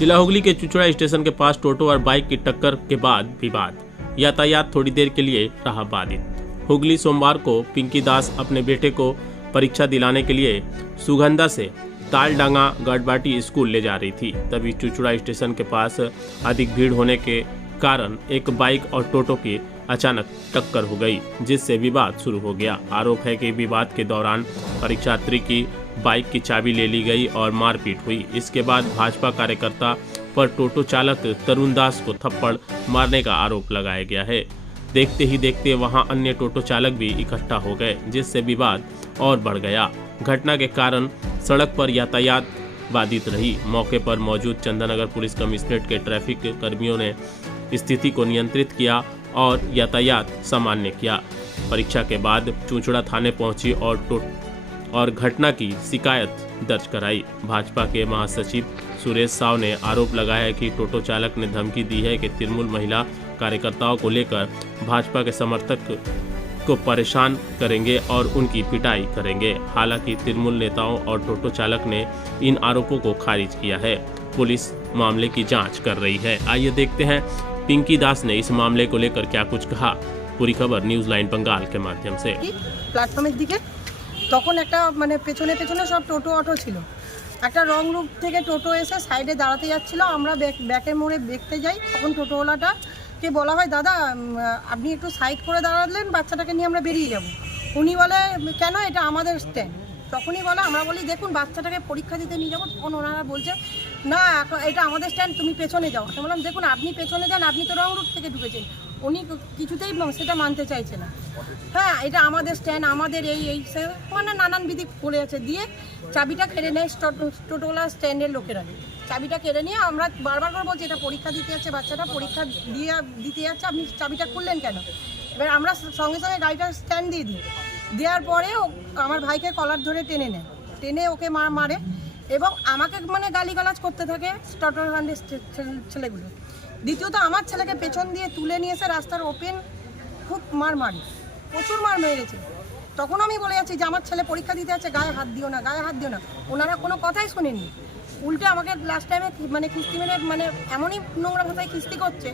जिला हुगली के चुचुड़ा स्टेशन के पास टोटो और बाइक की टक्कर के बाद विवाद, यातायात थोड़ी देर के लिए रहा बाधित। हुगली सोमवार को पिंकी दास अपने बेटे को परीक्षा दिलाने के लिए सुगंधा से तालडांगा गढ़बाटी स्कूल ले जा रही थी। तभी चुचुड़ा स्टेशन के पास अधिक भीड़ होने के कारण एक बाइक और टोटो की अचानक टक्कर हो गई, जिससे विवाद शुरू हो गया। आरोप है कि विवाद के दौरान परीक्षार्थी की बाइक की चाबी ले ली गई और मारपीट हुई। इसके बाद भाजपा कार्यकर्ता पर टोटो चालक तरुण दास को थप्पड़ मारने का आरोप लगाया गया है। देखते ही देखते वहां अन्य टोटो चालक भी इकट्ठा हो गए, जिससे विवाद और बढ़ गया। घटना के कारण सड़क पर यातायात बाधित रही। मौके पर मौजूद चंदननगर पुलिस कमिश्नरेट के ट्रैफिक कर्मियों ने स्थिति को नियंत्रित किया और यातायात सामान्य किया। परीक्षा के बाद चुचुड़ा थाने पहुंची और घटना की शिकायत दर्ज कराई। भाजपा के महासचिव सुरेश साव ने आरोप लगाया है कि टोटो चालक ने धमकी दी है कि तृणमूल महिला कार्यकर्ताओं को लेकर भाजपा के समर्थक को परेशान करेंगे और उनकी पिटाई करेंगे। हालांकि तृणमूल नेताओं और टोटो चालक ने इन आरोपों को खारिज किया है। पुलिस मामले की जांच कर रही है। आइए देखते हैं पिंकी दास ने इस मामले को लेकर क्या कुछ कहा। पूरी खबर न्यूज लाइन बंगाल के माध्यम से। प्लाटफर्मेर दिके তখন একটা মানে পেছনে পেছনে সব টোটো অটো ছিল। একটা রং রুট থেকে টোটো এসে সাইডে দাঁড়াতে যাচ্ছিল। আমরা ব্যাকের মোড়ে দেখতে যাই, তখন টোটোওয়ালাটাকে বলা হয়, দাদা আপনি একটু সাইড করে দাঁড়ালেন, বাচ্চাটাকে নিয়ে আমরা বেরিয়ে যাব। উনি বলে কেন, এটা আমাদের স্ট্যান্ড। তখনই বলে, আমরা বলি দেখুন বাচ্চাটাকে পরীক্ষা দিতে নিয়ে যাবো। তখন ওনারা বলছে না এটা আমাদের স্ট্যান্ড, তুমি পেছনে যাও। আমি বললাম দেখুন আপনি পেছনে যান, আপনি তো রং রুট থেকে ঢুকেছেন। উনি কিছুতেই সেটা মানতে চাইছে না। হ্যাঁ এটা আমাদের স্ট্যান্ড, আমাদের এই মানে নানান বিধি বলে আছে। দিয়ে চাবিটা কেড়ে নেয় টোটোলা স্ট্যান্ডের লোকেরা। চাবিটা কেড়ে নিয়ে আমরা বারবার করে বলছি এটা পরীক্ষা দিতে যাচ্ছে, বাচ্চাটা পরীক্ষা দিতে যাচ্ছে, আপনি চাবিটা খুললেন কেন। এবার আমরা সঙ্গে সঙ্গে গাড়িটা স্ট্যান্ড দিয়ে দিই। দেওয়ার পরে আমার ভাইকে কলার ধরে টেনে নেয়, টেনে ওকে মারে এবং আমাকে মানে গালিগালাজ করতে থাকে টোটো ছেলেগুলো। দ্বিতীয়ত আমার ছেলেকে পেছন দিয়ে তুলে নিয়ে এসে রাস্তার ওপেন খুব মারি, প্রচুর মার মেরেছে। তখন আমি বলে যাচ্ছি যে আমার ছেলে পরীক্ষা দিতে যাচ্ছে, গায়ে হাত দিও না, গায়ে হাত দিও না। ওনারা কোনো কথাই শোনেনি, উল্টে আমাকে লাস্ট টাইমে মানে কিস্তি মেরে মানে এমনই নোংরা ভাষায় কিস্তি করছে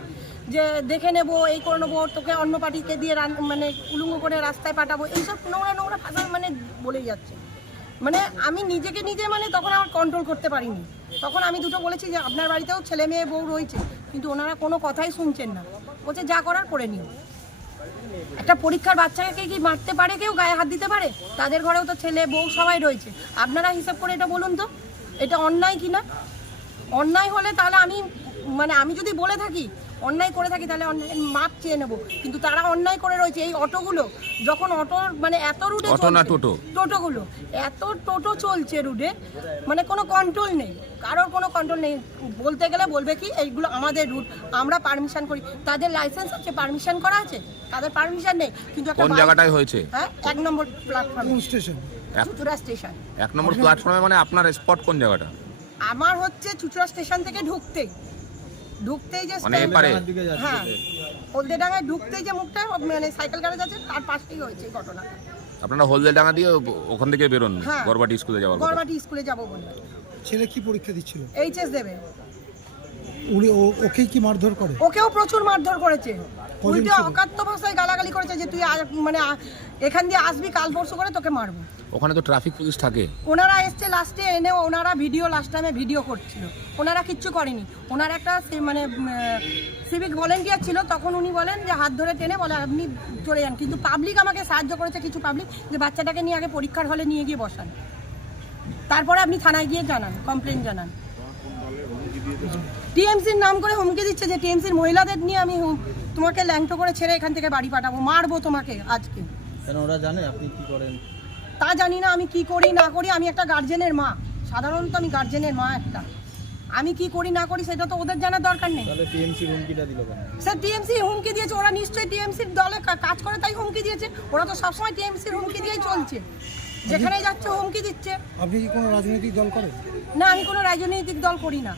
যে দেখে নেবো, এই করে নেবো, তোকে অন্য পার্টিকে দিয়ে মানে উলুঙ্গ করে রাস্তায় পাঠাবো, এইসব নোংরা ভাষা মানে বলেই যাচ্ছে। মানে আমি নিজেকে নিজে মানে তখন আমার কন্ট্রোল করতে পারিনি। তখন আমি দুটো বলেছি যে আপনার বাড়িতেও ছেলে মেয়ে বউ রয়েছে, কিন্তু ওনারা কোনো কথাই শুনছেন না। বলছে যা করার করে নিও। একটা পরীক্ষার বাচ্চাকে কি মারতে পারে কেউ, গায়ে হাত দিতে পারে? তাদের ঘরেও তো ছেলে বউ সবাই রয়েছে। আপনারা হিসাব করে এটা বলুন তো, এটা অন্যায় কি না? অন্যায় হলে তাহলে আমি যদি বলে থাকি অন্যায় করে থাকি তাহলে মাপ চেয়ে নেবো। কিন্তু তারা অন্যায় করে রয়েছে। এই অটোগুলো যখন মানে এত রুটে টোটোগুলো এত টোটো চলছে রুটে, মানে কোনো কন্ট্রোল নেই, কারোর কোনো কন্ট্রোল নেই। বলতে গেলে বলবে কি এইগুলো আমাদের রুট, আমরা পারমিশন করি। তাদের লাইসেন্স আছে, পারমিশন করা আছে, তাদের পারমিশন নেই। কিন্তু কোন জায়গাটায় হয়েছে? হ্যাঁ 1 নম্বর প্ল্যাটফর্ম স্টেশন, চুচুড়া স্টেশন। 1 নম্বর প্ল্যাটফর্মে মানে আপনার স্পট কোন জায়গাটা? আমার হচ্ছে চুচুড়া স্টেশন থেকে ঢুকতেই যে হ্যাঁ হলদেডাঙ্গায় ঢুকতেই যে মুখটা মানে সাইকেল গ্যারেজ আছে তার পাশেই হয়েছে এই ঘটনাটা। আপনারা হলদেডাঙ্গা দিয়ে ওখান থেকে বেরোন গড়বাটি স্কুলে যাওয়ার? গড়বাটি স্কুলে যাব বলে। ছেলে কি পরীক্ষা দিচ্ছিল? এইচএস দেবে। উনি ওকে কি মারধর করে? ওকেও প্রচুর মারধর করেছে, উল্টে অকাত্য ভাষায় গালাগালি করেছে যে তুই মানে এখান দিয়ে আসবি, কাল পরশু করে তোকে মারবো। ওখানে তো ট্রাফিক পুলিশ থাকে। ওনারা এসছে লাস্টে, এনে ওনারা লাস্ট টাইমে ভিডিও করছিল। ওনারা কিচ্ছু করেনি। ওনার একটা মানে সিভিক ভলেন্টিয়ার ছিল, তখন উনি বলেন যে হাত ধরে টেনে বলে আপনি চলে যান। কিন্তু পাবলিক আমাকে সাহায্য করেছে, কিছু পাবলিক, যে বাচ্চাটাকে নিয়ে আগে পরীক্ষার হলে নিয়ে গিয়ে বসান, তারপরে আপনি থানায় গিয়ে জানান, কমপ্লেন জানান। টিএমসির নাম করে হুমকি দিচ্ছে যে টিএমসির মহিলাদের নিয়ে আমি তোমাকে ল্যাংটো করে ছেড়ে এখান থেকে বাড়ি পাঠাবো, মারবো তোমাকে আজকে। ওরা জানে আপনি কি করেন? তা জানি না, আমি কি করি না করি। আমি একটা গার্জেনের মা, সাধারণত আমি গার্জেনের মা একটা। আমি কি করি না করি সেটা তো ওদের জানার দরকার নেই। তাহলে টিএমসি হুমকিটা দিল কেন? স্যার টিএমসি হুমকি দিয়েছে, ওরা নিশ্চয়ই টিএমসির দলে কাজ করে তাই হুমকি দিয়েছে। ওরা তো সবসময় টিএমসির হুমকি দিয়েই চলছে, যেখানেই যাচ্ছে হুমকি দিচ্ছে। আপনি কি কোনো রাজনৈতিক দল করেন? না, আমি কোনো রাজনৈতিক দল করি না।